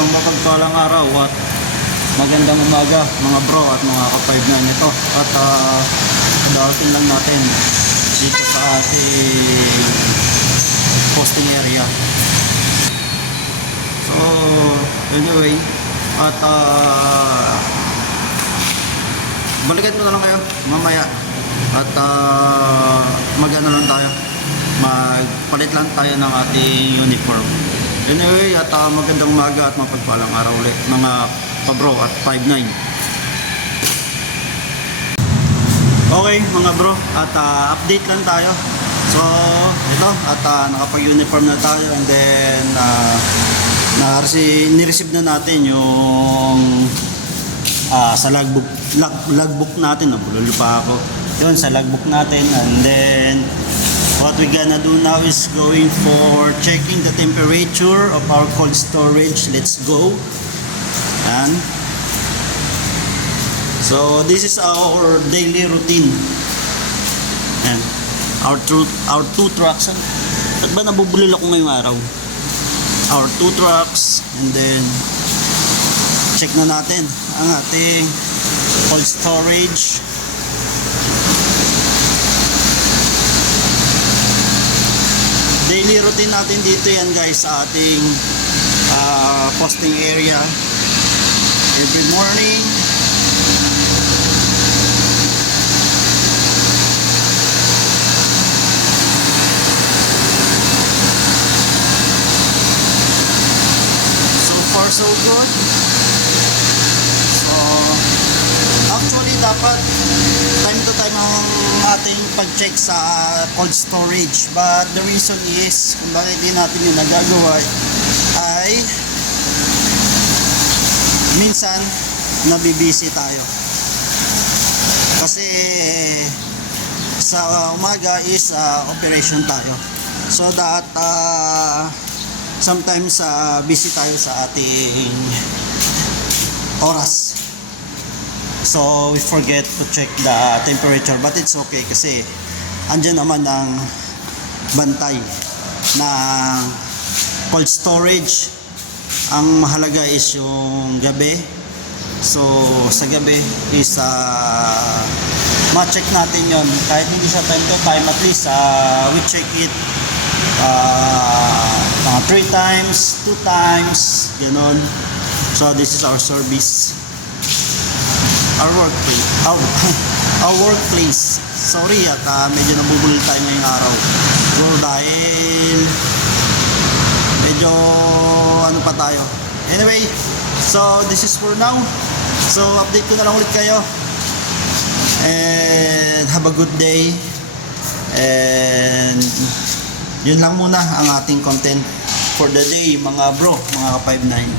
isang mapagpalang araw at magandang umaga mga bro at mga ka-5-9 ito. At kadalatin lang natin dito sa ating posting area. So anyway, at balikan ko na lang kayo mamaya. At magano lang tayo, magpalit lang tayo ng ating uniform. Anyway, at magandang umaga at mapagpalang araw ulit mga kabro at 5-9. Okay mga bro, at update lang tayo. So ito, at nakapag-uniform na tayo, and then nireceive na natin yung sa logbook natin. Nabulol pa ako yun sa logbook natin. And then what we gonna do now is going for checking the temperature of our cold storage. Let's go. And so this is our daily routine. And our two trucks. Ba't ba nabubulol ako ngayong araw? Our two trucks, and then check na natin ang ating cold storage. Daily routine natin dito yan guys sa ating posting area every morning. So far so good. So actually dapat time to time ang ating pag-check sa cold storage, but the reason is kung bakit di natin yung nagagawa ay minsan nabibisi tayo kasi sa umaga is operation tayo, so that sometimes busy tayo sa ating oras. So we forget to check the temperature, but it's okay kasi andyan naman ang bantay ng cold storage. Ang mahalaga is yung gabi. So sa gabi is ma-check natin yon, kahit hindi siya time to time, at least we check it 3 times, 2 times, ganon. So this is our service. Our workplace. Sorry at medyo nabubulol tayo ngayong araw. So dahil medyo ano pa tayo. Anyway, so this is for now. So update ko na lang ulit kayo. And have a good day. And yun lang muna ang ating content for the day mga bro, mga ka-5-9.